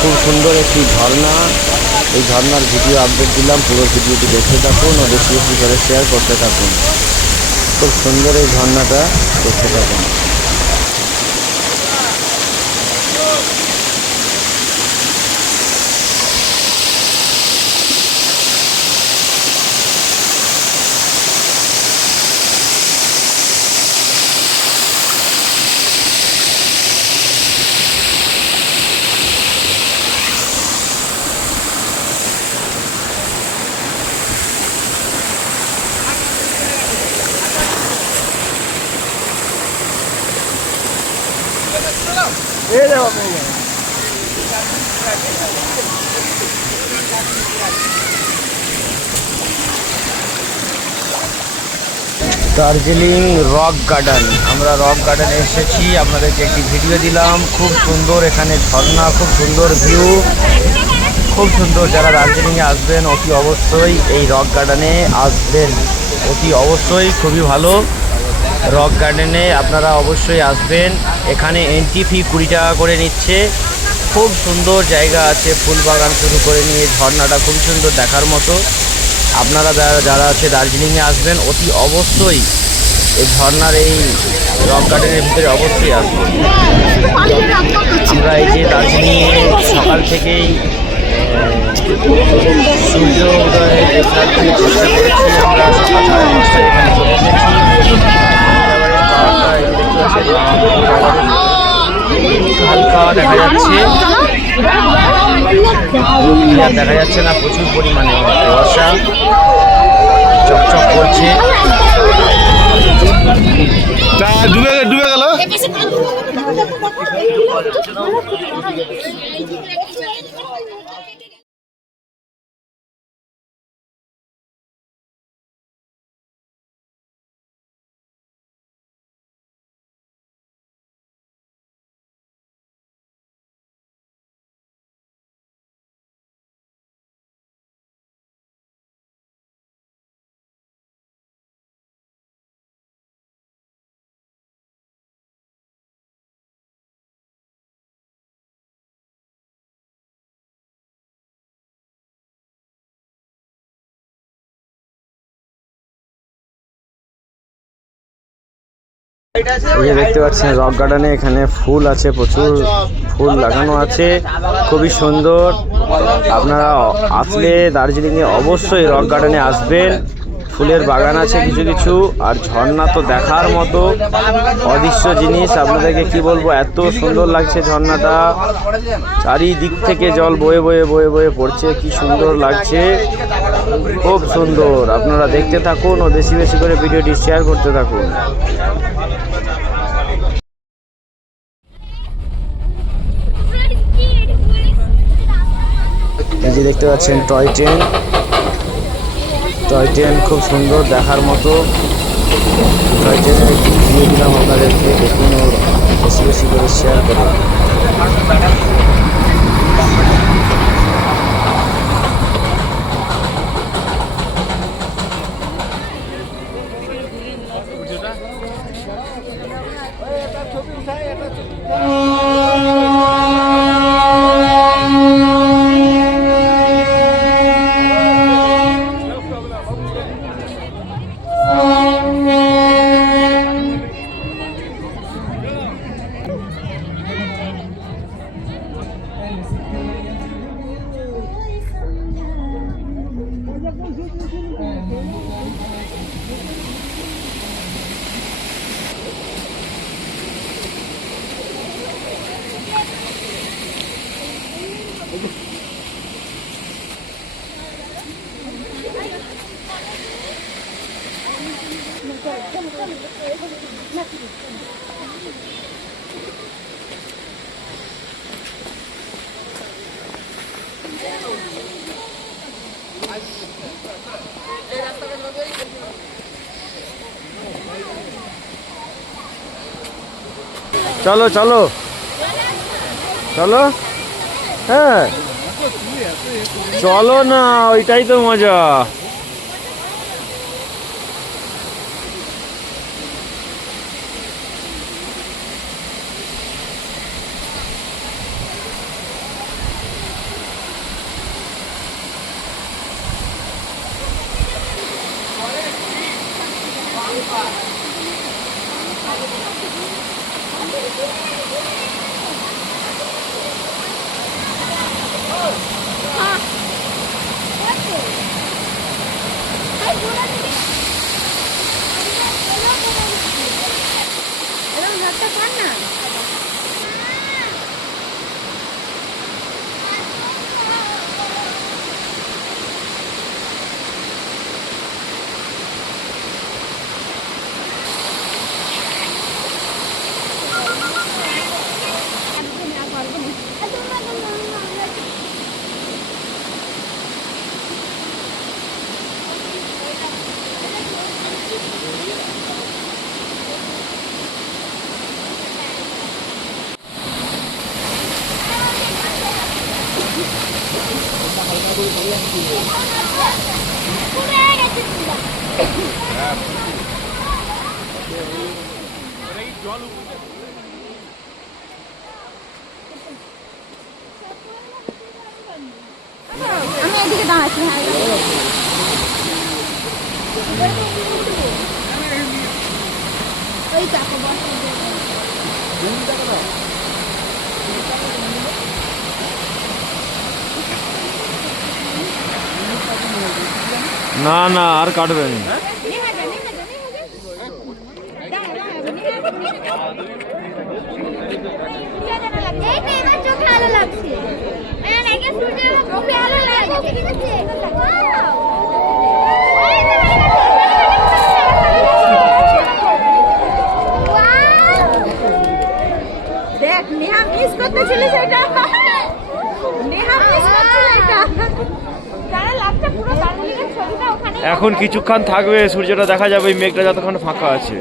খুব সুন্দর একটি ঝর্ণা। এই ঝর্ণার ভিডিও আপডেট দিলাম, পুরো ভিডিওটি দেখতে থাকুন ও বেশি বেশি করে শেয়ার করতে থাকুন। খুব সুন্দর এই ঝর্ণাটা দেখতে থাকুন। দার্জিলিং রক গার্ডেন, আমরা রক গার্ডেনে এসেছি, আপনাদেরকে একটি ভিডিও দিলাম। খুব সুন্দর এখানে ঝর্ণা, খুব সুন্দর ভিউ, খুব সুন্দর। যারা দার্জিলিংয়ে আসবেন অতি অবশ্যই এই রক গার্ডেনে আসবেন, অতি অবশ্যই। খুবই ভালো রক গার্ডেনে, আপনারা অবশ্যই আসবেন। এখানে এন্ট্রি ফি 20 টাকা করে নিচ্ছে। খুব সুন্দর জায়গা আছে, ফুল বাগান শুরু করে নিয়ে ঝর্ণাটা খুব সুন্দর দেখার মতো। আপনারা যারা আছে দার্জিলিংয়ে আসবেন অতি অবশ্যই এই ঝর্ণার এই রক গার্ডেনের ভিতরে অবশ্যই আসবেন। আমরা এই যে দার্জিলিংয়ে সকাল থেকেই সূর্য উদয় দেখার জন্য চেষ্টা করেছি। আমরা সকাল 5:30টায় এখানে চলে এসেছি। হালকা দেখা যাচ্ছে, দেখা যাচ্ছে না, প্রচুর পরিমাণে কুয়াশা চকচক করছে। ডুবে গেল। এই যে দেখতে পাচ্ছেন রক গার্ডেনে, এখানে ফুল আছে, প্রচুর ফুল লাগানো আছে, খুবই সুন্দর। আপনারা আসলে দার্জিলিংয়ে অবশ্যই রক গার্ডেনে আসবেন। ফুলের বাগান আছে কিছু কিছু, আর ঝর্ণা তো দেখার মতো অদৃশ্য জিনিস। আপনাদেরকে কি বলবো, এত সুন্দর লাগছে ঝর্ণাটা, চারিদিক থেকে জল বয়ে বয়ে বয়ে বয়ে পড়ছে, কি সুন্দর লাগছে, খুব সুন্দর। আপনারা দেখতে থাকুন ও বেশি বেশি করে ভিডিওটি শেয়ার করতে থাকুন। এই যে দেখতে পাচ্ছেন টয় ট্রেন, টয় ট্রেন খুব সুন্দর দেখার মতো। টয় ট্রেনের একটু ভিডিও দিলাম আপনাদেরকে, দেখুন ও বেশি বেশি করে শেয়ার করুন। চলো চলো চলো, হ্যাঁ চলো না, ওইটাই তো মজা। আমি এদিকে দাঁড়াচ্ছি। ওই টাকা বসে না না আর কাটবেন। ভালো লাগছে। ভালো লাগছে। দেখ নেহা মিস করতেছিল সেটা। নেহা মিস করছিল এটা। যারা লাগছে পুরো গাঙ্গুলির ছবিটা ওখানে। এখন কিছুক্ষণ থাকবে, সূর্যটা দেখা যাবে, এই মেঘটা যতক্ষণ ফাঁকা আছে।